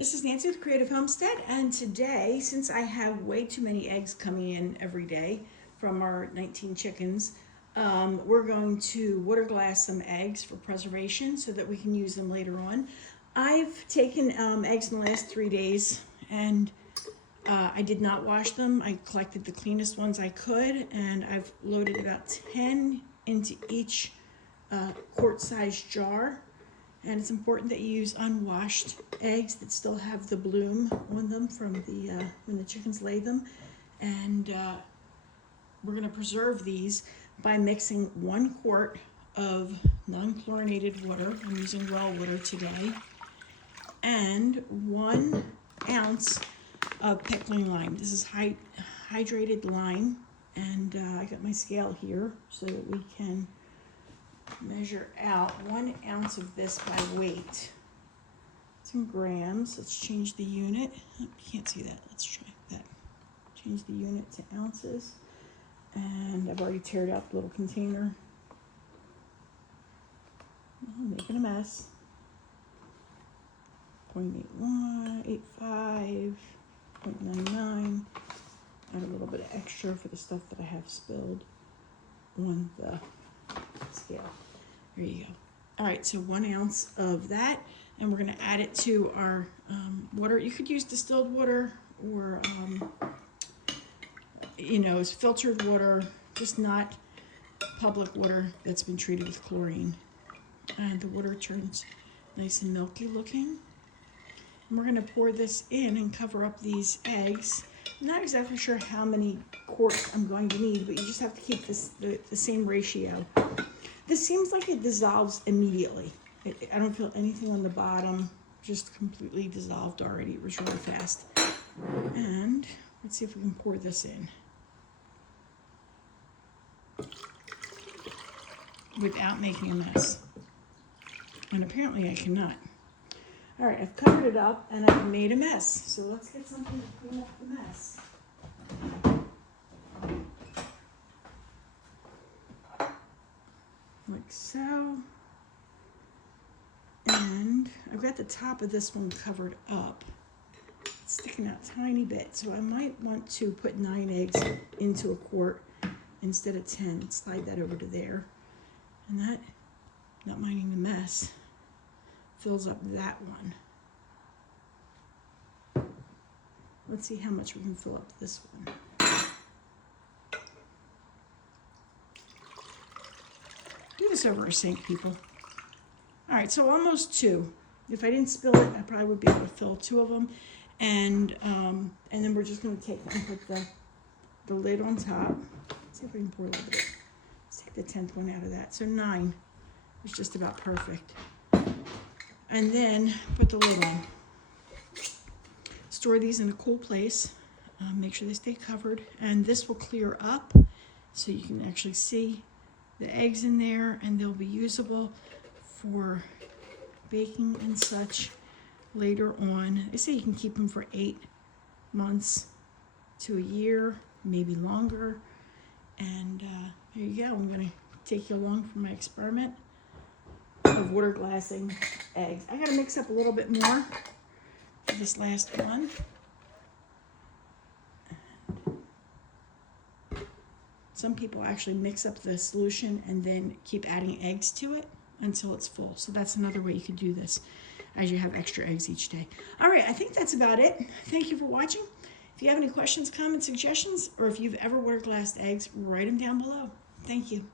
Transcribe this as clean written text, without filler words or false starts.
This is Nancy with Creative Homestead, and today, since I have way too many eggs coming in every day from our 19 chickens, we're going to water glass some eggs for preservation so that we can use them later on. I've taken eggs in the last 3 days, and I did not wash them. I collected the cleanest ones I could, and I've loaded about 10 into each quart-sized jar. And it's important that you use unwashed eggs that still have the bloom on them from the when the chickens lay them. And we're going to preserve these by mixing 1 quart of non-chlorinated water. I'm using well water today. And 1 ounce of pickling lime. This is hydrated lime. And I got my scale here so that we can measure out 1 ounce of this by weight. It's in grams. Let's change the unit. Oh, you can't see that. Let's try that. Change the unit to ounces. And I've already teared out the little container. I'm making a mess. 0.81, 85, 0.99. Add a little bit of extra for the stuff that I have spilled on the scale. There you go. All right, so 1 ounce of that, and we're going to add it to our water. You could use distilled water or, it's filtered water, just not public water that's been treated with chlorine. And the water turns nice and milky looking. And we're going to pour this in and cover up these eggs. I'm not exactly sure how many quarts I'm going to need, but you just have to keep this the same ratio. This seems like it dissolves immediately. I don't feel anything on the bottom, just completely dissolved already. It was really fast. And let's see if we can pour this in without making a mess. And apparently I cannot. All right, I've covered it up and I've made a mess. So let's get something to clean up the mess. Like so. And I've got the top of this one covered up. It's sticking out a tiny bit, so I might want to put 9 eggs into a quart instead of 10. Slide that over to there. And that, not minding the mess, fills up that one. Let's see how much we can fill up this one. Do this over a sink, people. All right, so almost 2. If I didn't spill it, I probably would be able to fill 2 of them. And then we're just going to take and put the lid on top. Let's see if we can pour a little bit. Let's take the 10th one out of that. So 9 is just about perfect. And then put the lid on. Store these in a cool place. Make sure they stay covered. And this will clear up so you can actually see the eggs in there, and they'll be usable for baking and such later on. They say you can keep them for 8 months to a year, maybe longer. And there you go. I'm going to take you along for my experiment of water glassing eggs. I got to mix up a little bit more for this last one. Some people actually mix up the solution and then keep adding eggs to it until it's full. So that's another way you could do this as you have extra eggs each day. All right, I think that's about it. Thank you for watching. If you have any questions, comments, suggestions, or if you've ever water glassed eggs, write them down below. Thank you.